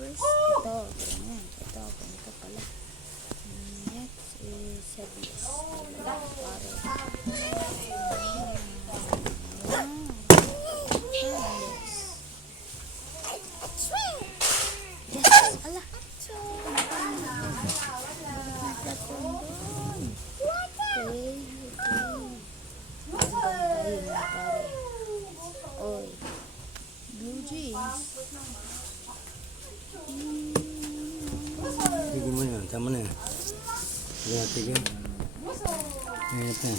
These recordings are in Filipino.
first, ito, ganyan. Ito, ganito pala. Next is sa this. Yes! Ala! Oy, blue jeans. Tigil mo yan. Tama na yan. Sige na, tigil. Ingat na.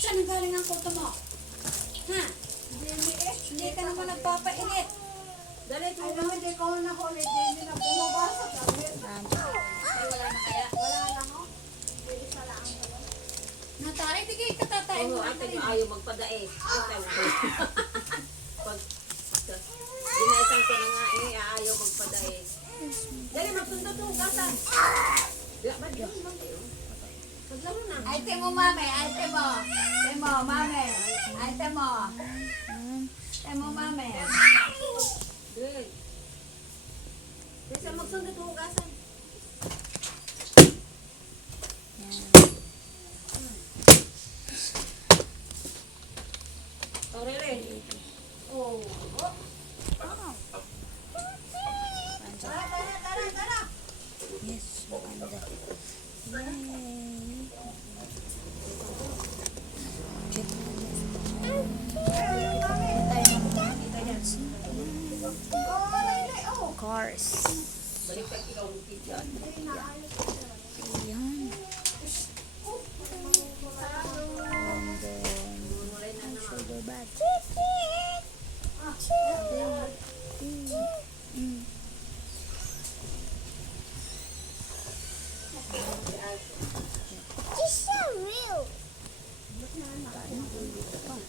Saan ang galing ang kuto mo? Ha? Hindi ka naman nagpapainit. Dali, ay naman, hindi ko na ko ulit. Hindi na bumabasa. Ay, wala na kaya? Wala na mo? Isa lang. Natay, di kayo katatay mo. Ay, tayo ayaw magpadae. Pag dinaisang ko na nga ayaw magpadae. Dali, magsundo to, gasan. Ba't yun? Maglaro na. Ate mo, mami. Ate mo. Ate mo, mami. Ate mo. Ate mo, mami. Good. Kasi magsundo to, gasan. Aurele. Oh. Tara. Yes, maganda. Yay! Check na cars. Baliktad ikaw ng pizza. Ayan. And then, shoulder bag.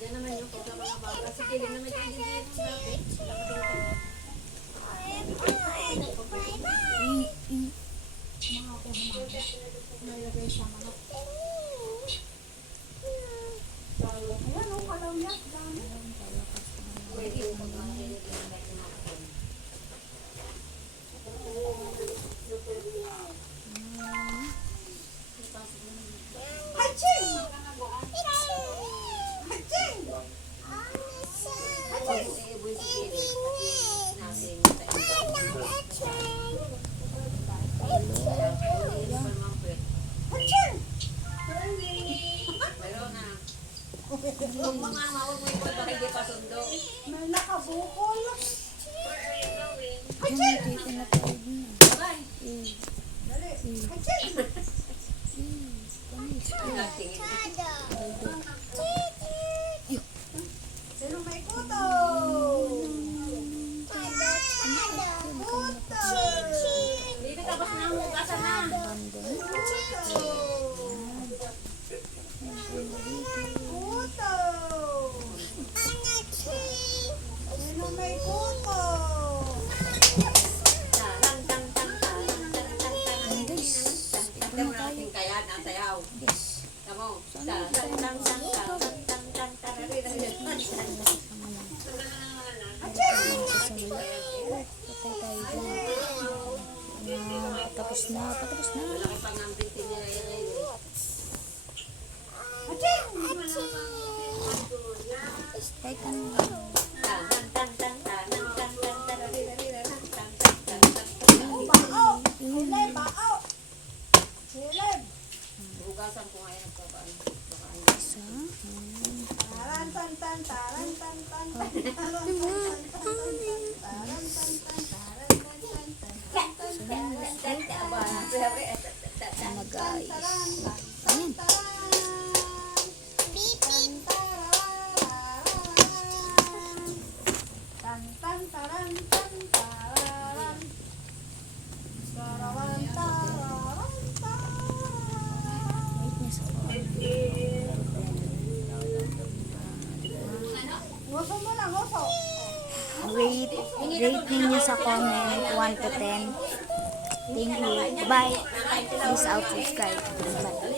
Diyan naman yung pagka mga bata. Sige, din naman yung Huwag mga mawag mo yung pag hindi pa sundo. May nakabukol. Diyan natin tinatawag na. Bye. Dali. Sino may kuto? Dito tapos na ang hugasan na. Kuto. Sino may kuto? Tignan mo natin kaya nasayaw. Yes. Tamo. Patay tayo Patapos na, patapos na. Malaki pang ang binti nila yan eh. Kahit ano. Hugasan ko ngayon ang babaan. Isa. Sana guys. Ayan. Wait niya sa phone. Rate ninyo sa comment 1 to 10. Thank you. Bye. Peace out. Subscribe. Bye.